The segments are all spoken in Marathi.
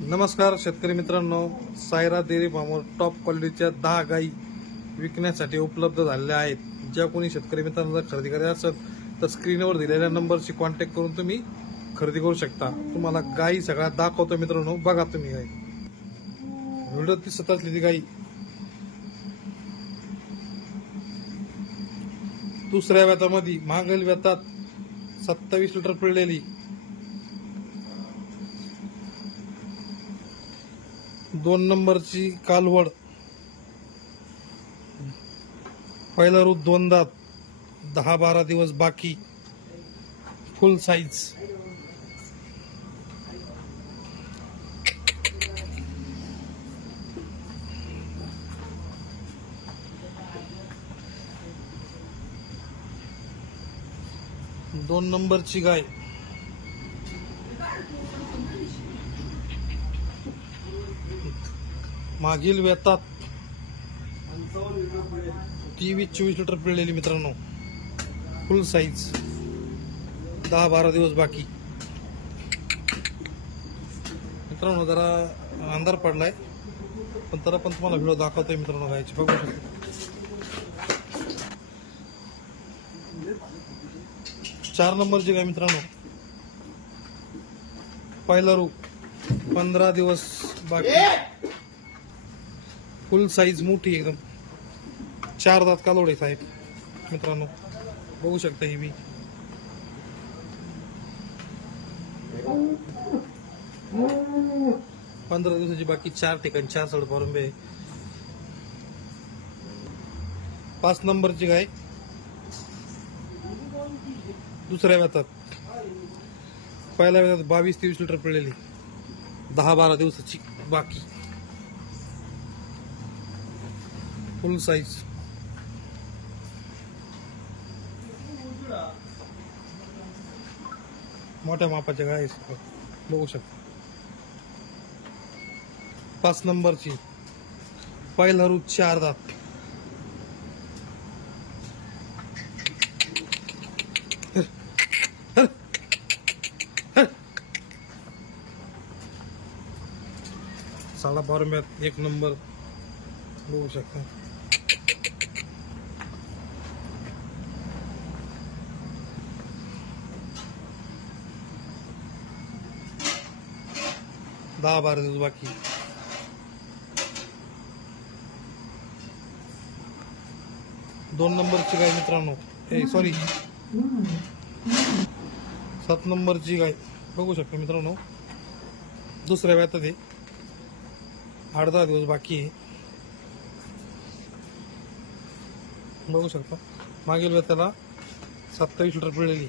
नमस्कार शेतकरी मित्रांनो, सायरा डेअरी फार्मवर टॉप क्वालिटीच्या 10 गायी विकण्यासाठी उपलब्ध झालेल्या आहेत। ज्या कोणी शेतकरी मित्रांना खरेदी करायची असेल तर स्क्रीनवर दिलेल्या नंबरशी कॉन्टॅक्ट करून तुम्ही खरेदी करू शकता। तुम्हाला गायी सगळ्या दाखवतो मित्रांनो, बघा तुम्ही गायी व्हिडिओत दिसत असलेली गायी दुसऱ्या व्यतामध्ये मागील व्यतात 27 लिटर पिळलेली, 2 नंबरची कालवड, पहिला रूप 2 दात, 10-12 दिवस बाकी, फुल साइज। दोन नंबरची गाय, मागील व्यतात 23-24 लिटर पिळलेली मित्रांनो, फुल साइज, 10-12 दिवस बाकी। मित्रांनो जरा अंधार पडलाय पण तरी पण तुम्हाला व्हिडिओ दाखवतोय मित्रांनो गायची, बघू शकता। 4 नंबरची गाय मित्रांनो, पहिला रूप, 15 दिवस बाकी, फुल साइज, मोठी एकदम, 4 दात कालवडे साहेब मित्रांनो, बघू शकता। ही बी 15 दिवसाची बाकी, 4 ठिकाणी 4 सड पारुंबे। 5 नंबरची गाय, दुसऱ्या व्यतात, पहिल्या व्यतात 22-23 लिटर पिळलेली, 10-12 दिवसाची बाकी, फुल साइज। मोठ्या मापाच्या गाय बघू शकता। 5 नंबरची, पहिला रूप, 4 दात, साडा पारुंब्यात 1 नंबर, बघू शकता। दहा 12 दिवस बाकी। 2 नंबरची गाय मित्रांनो, सॉरी 7 नंबरची गाय, बघू शकता मित्रांनो, दुसऱ्या व्यतात आहे, 8-10 दिवस बाकी आहे, बघू शकता। मागील व्यताला 27 लिटर पिळलेली,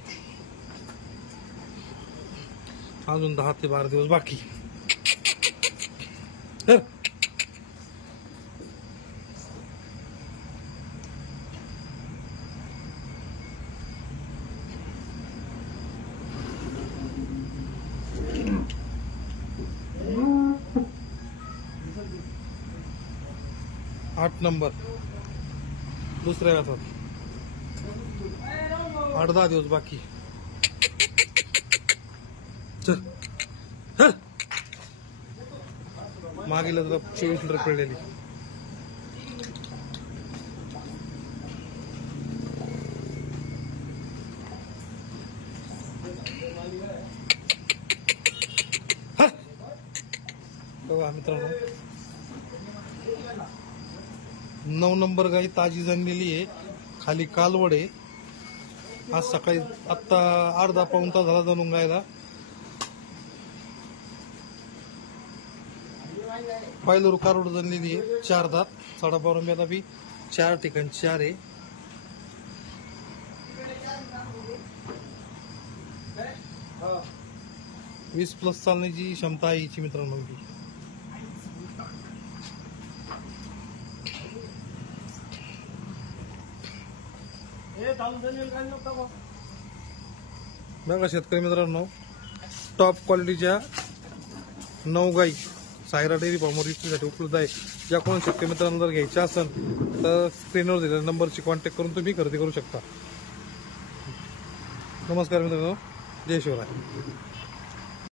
अजून 10 ते 12 दिवस बाकी। 8 नंबर, दुसऱ्या व्यतात, 8-10 दिवस बाकी। मागील 24 लिटर पिळलेली, बघा मित्रांनो। 9 नंबर गाई ताजी जणलेली आहे, खाली कालवड आहे। आज सकाळी आता 8-10 पाऊण तास झाला जाणून गायला। पहिलं रूप कालवड जणलेली आहे, 4 दात, साडा पारुंब्याला बी 4 ठिकाणी 4 आहे। वीस प्लस चालण्याची क्षमता आहे हिची मित्रांनो। बघा शेतकरी मित्रांनो, टॉप क्वालिटीच्या 9 गाई सायरा डेअरी फार्मवर विक्रीसाठी उपलब्ध आहे। ज्या कोणी शेतकरी मित्रांना जर घ्यायच्या असेल तर स्क्रीनवर दिलेल्या नंबरशी कॉन्टॅक्ट करून तुम्ही खरेदी करू शकता। नमस्कार मित्रांनो, जय शिवराय।